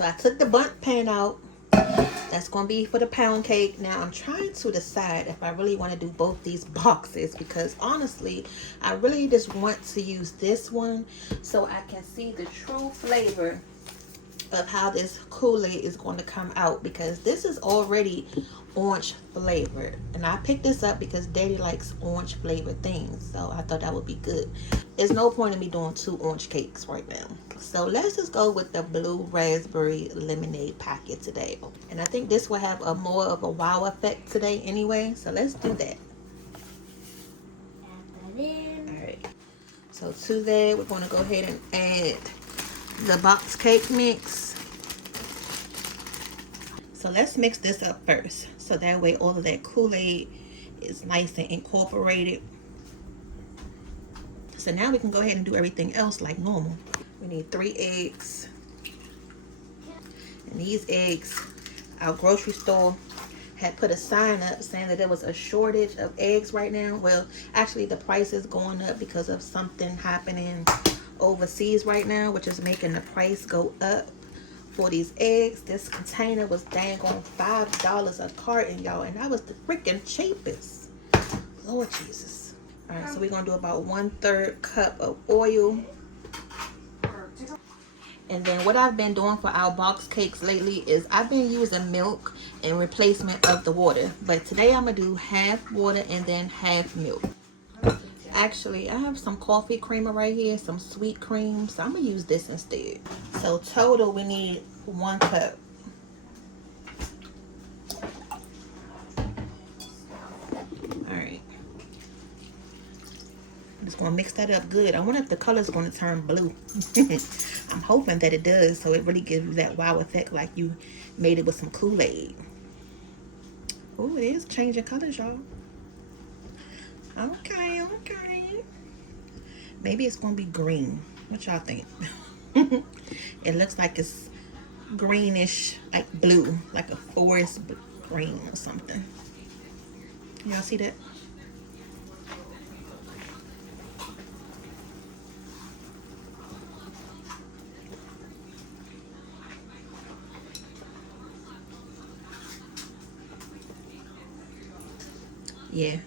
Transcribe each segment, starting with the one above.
So I took the bundt pan out. That's going to be for the pound cake. Now I'm trying to decide if I really want to do both these boxes, because honestly I really just want to use this one so I can see the true flavor of how this Kool-Aid is going to come out, because this is already orange flavored, and I picked this up because Daddy likes orange flavored things, so I thought that would be good. There's no point in me doing 2 orange cakes right now, so let's just go with the blue raspberry lemonade packet today. And I think this will have a more of a wow effect today anyway, so let's do that. Add that in. All right, so to that we're going to go ahead and add the box cake mix. So let's mix this up first, so that way all of that Kool-Aid is nice and incorporated. So now we can go ahead and do everything else like normal. We need 3 eggs. And these eggs, our grocery store had put a sign up saying that there was a shortage of eggs right now. Well, actually the price is going up because of something happening overseas right now, which is making the price go up for these eggs. This container was dang on $5 a carton, y'all, and that was the freaking cheapest. Lord Jesus. All right, so we're gonna do about 1/3 cup of oil. And then what I've been doing for our box cakes lately is I've been using milk in replacement of the water, but today I'm gonna do half water and then half milk. Actually, I have some coffee creamer right here, some sweet cream, so I'm gonna use this instead. So total we need 1 cup. All right, I'm just gonna mix that up good. I wonder if the color is gonna turn blue. I'm hoping that it does, so it really gives you that wow effect like you made it with some Kool-Aid. Oh, it is changing colors, y'all. Okay, okay. Maybe it's gonna be green. What y'all think? It looks like it's greenish, like blue, like a forest green or something. Y'all see that? Yeah,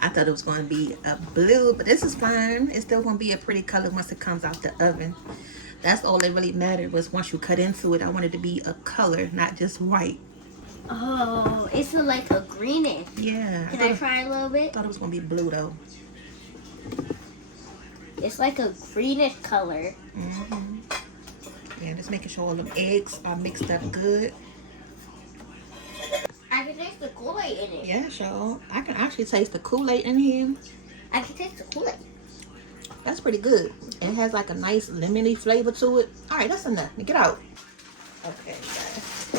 I thought it was going to be a blue, but this is fine. It's still going to be a pretty color once it comes out the oven. That's all that really mattered, was once you cut into it, I wanted to be a color, not just white. Oh, it's like a greenish. Yeah. Can I try a little bit? I thought it was going to be blue though. It's like a greenish color. Mm-hmm. Yeah, just making sure all the eggs are mixed up good. I can taste the Kool-Aid in it. Yeah, sure. I can actually taste the Kool-Aid in here. I can taste the Kool-Aid. That's pretty good. It has like a nice lemony flavor to it. All right, that's enough. Get out. Okay, guys.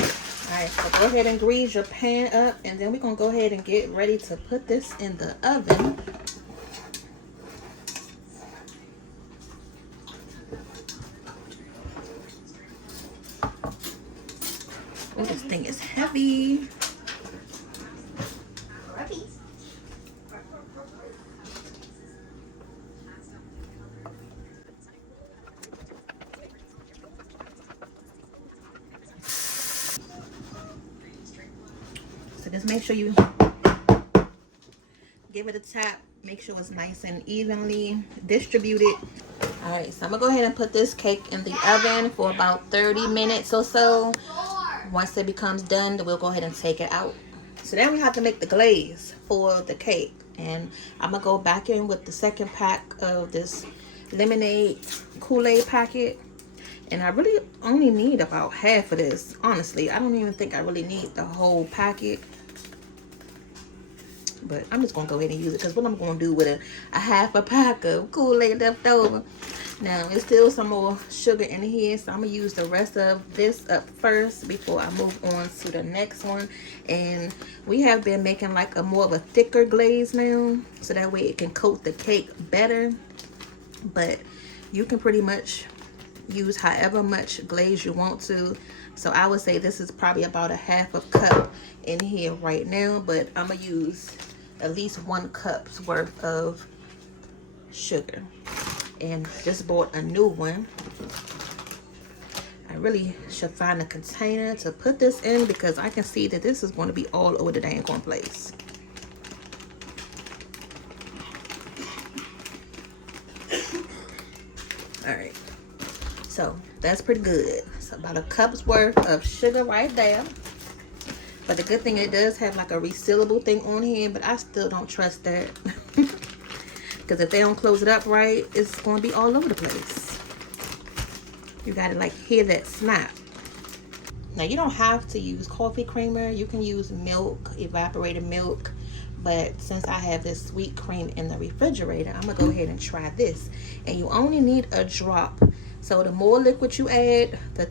All right, so go ahead and grease your pan up, and then we're going to go ahead and get ready to put this in the oven. Oh, this thing is heavy. So just make sure you give it a tap. Make sure it's nice and evenly distributed. All right, so I'm gonna go ahead and put this cake in the oven for about 30 minutes or so. Once it becomes done, then we'll go ahead and take it out. So then we have to make the glaze for the cake. And I'm gonna go back in with the second pack of this lemonade Kool-Aid packet. And I really only need about half of this. Honestly, I don't even think I really need the whole packet. But I'm just gonna go ahead and use it, because what I'm gonna do with a half a pack of Kool-Aid left over. Now, there's still some more sugar in here, so I'm gonna use the rest of this up first before I move on to the next one. And we have been making like a more of a thicker glaze now, so that way it can coat the cake better. But you can pretty much use however much glaze you want to. So I would say this is probably about a half a cup in here right now, but I'm gonna use at least 1 cup's worth of sugar. And just bought a new one. I really should find a container to put this in because I can see that this is going to be all over the dang corn place. All right, so that's pretty good. It's about a cup's worth of sugar right there. But the good thing, it does have like a resealable thing on here, but I still don't trust that. Because if they don't close it up right, it's going to be all over the place. You got to like hear that snap. Now you don't have to use coffee creamer. You can use milk, evaporated milk. But since I have this sweet cream in the refrigerator, I'm going to go ahead and try this. And you only need a drop. So the more liquid you add, the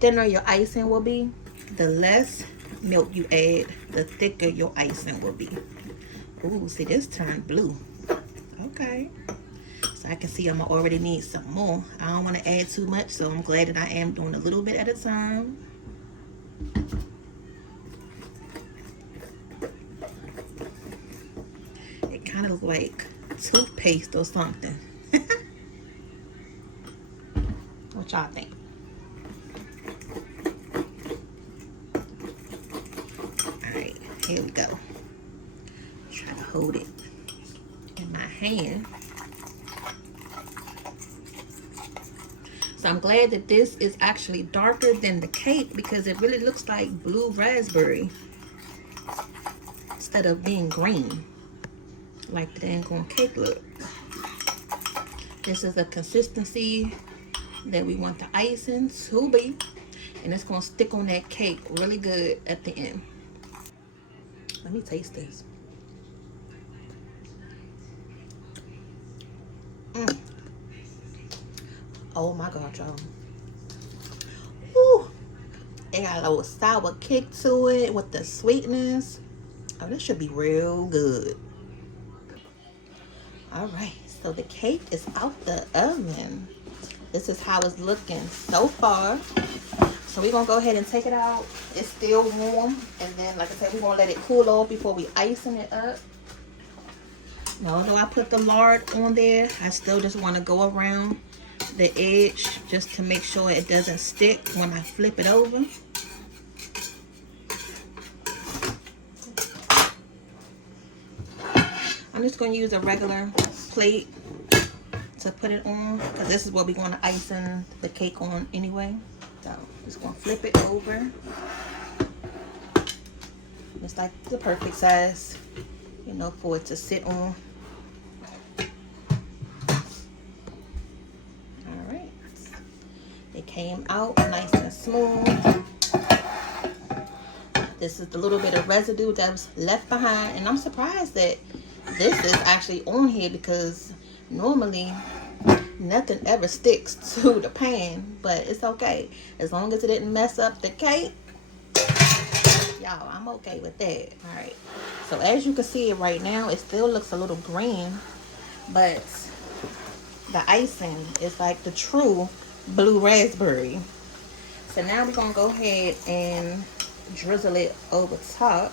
thinner your icing will be. The less milk you add, the thicker your icing will be. Ooh, see, this turned blue. Okay. So I can see I'm gonna already need some more. I don't want to add too much, so I'm glad that I am doing a little bit at a time. It kind of looks like toothpaste or something. What y'all think? Alright, here we go. Try to hold it in my hand. So I'm glad that this is actually darker than the cake because it really looks like blue raspberry instead of being green like the dang on cake look. This is the consistency that we want the icing to be, and it's gonna stick on that cake really good at the end. Let me taste this. Oh my god, y'all. Woo. It got a little sour kick to it with the sweetness. Oh, this should be real good. All right, so the cake is out the oven. This is how it's looking so far. So we're gonna go ahead and take it out. It's still warm, and then like I said, we're gonna let it cool off before we icing it up. Now, although I put the lard on there, I still just want to go around the edge just to make sure it doesn't stick when I flip it over. I'm just going to use a regular plate to put it on because this is what we're going to icing the cake on anyway. So just going to flip it over. It's like the perfect size, you know, for it to sit on. Alright. It came out nice and smooth. This is the little bit of residue that was left behind. And I'm surprised that this is actually on here because normally nothing ever sticks to the pan. But it's okay. As long as it didn't mess up the cake. Y'all, I'm okay with that. Alright. So as you can see it right now, it still looks a little green. But the icing is like the true blue raspberry. So now we're going to go ahead and drizzle it over top.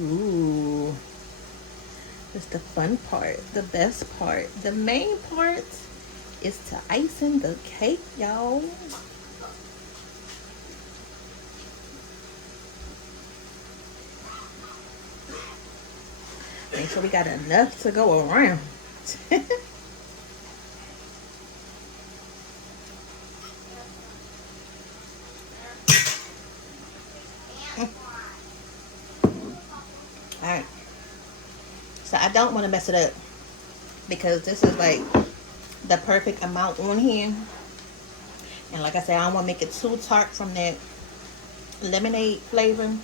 Ooh. That's the fun part, the best part. The main part is to icing the cake, y'all. Make sure we got enough to go around. Alright. So I don't want to mess it up because this is like the perfect amount on here. And like I said, I don't want to make it too tart from that lemonade flavor.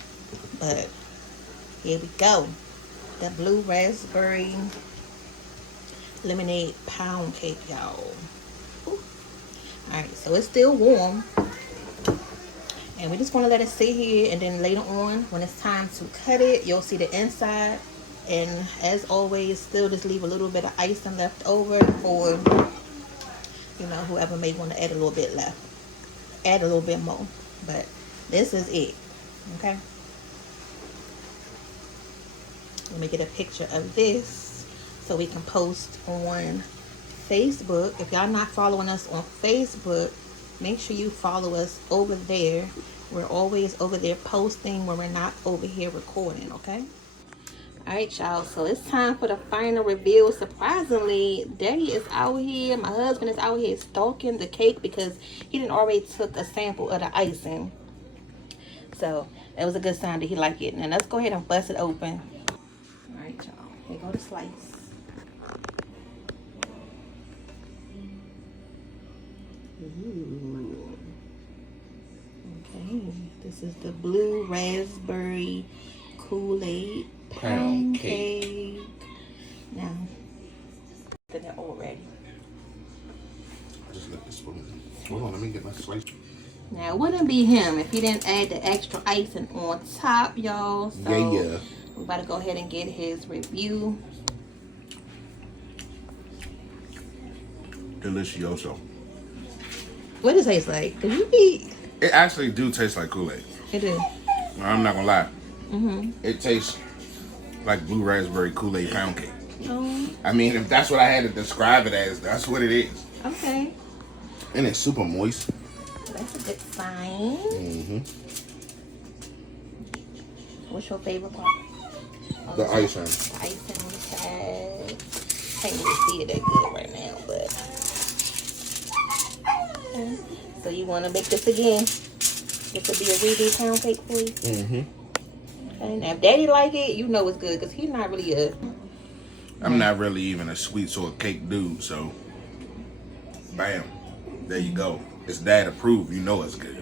But here we go. The blue raspberry lemonade pound cake, y'all. Alright, so it's still warm. And we just want to let it sit here, and then later on, when it's time to cut it, you'll see the inside. And as always, still just leave a little bit of icing left over for, you know, whoever may want to add a little bit left. Add a little bit more. But this is it. Okay? Let me get a picture of this so we can post on Facebook. If y'all not following us on Facebook, make sure you follow us over there. We're always over there posting when we're not over here recording, okay? All right, y'all, so it's time for the final reveal. Surprisingly, Daddy is out here, my husband is out here stalking the cake because he didn't already took a sample of the icing. So that was a good sign that he liked it. Now let's go ahead and bust it open. All right, y'all, here go the slice. Ooh. Okay, this is the blue raspberry Kool-Aid pound cake. Now, they're already. Just let this spoon. Hold on, let me get my slice. Now, it wouldn't be him if he didn't add the extra icing on top, y'all. So, yeah. we're about to go ahead and get his review. Delicioso. What does it taste like? Cause you eat. It actually do taste like Kool-Aid. It do. I'm not gonna lie. Mm-hmm. It tastes like blue raspberry Kool-Aid pound cake. Oh. I mean, if that's what I had to describe it as, that's what it is. Okay. And it's super moist. That's a good sign. Mm-hmm. What's your favorite part? The icing. The icing on the side. Can't really see it that good right now, but. Okay. So you want to make this again? This will be a redo pound cake for you? Mm-hmm. Okay. Now if Daddy like it, you know it's good because he's not really a. I'm not really even a sweets or a cake dude, so bam. There you go. It's Dad approved. You know it's good.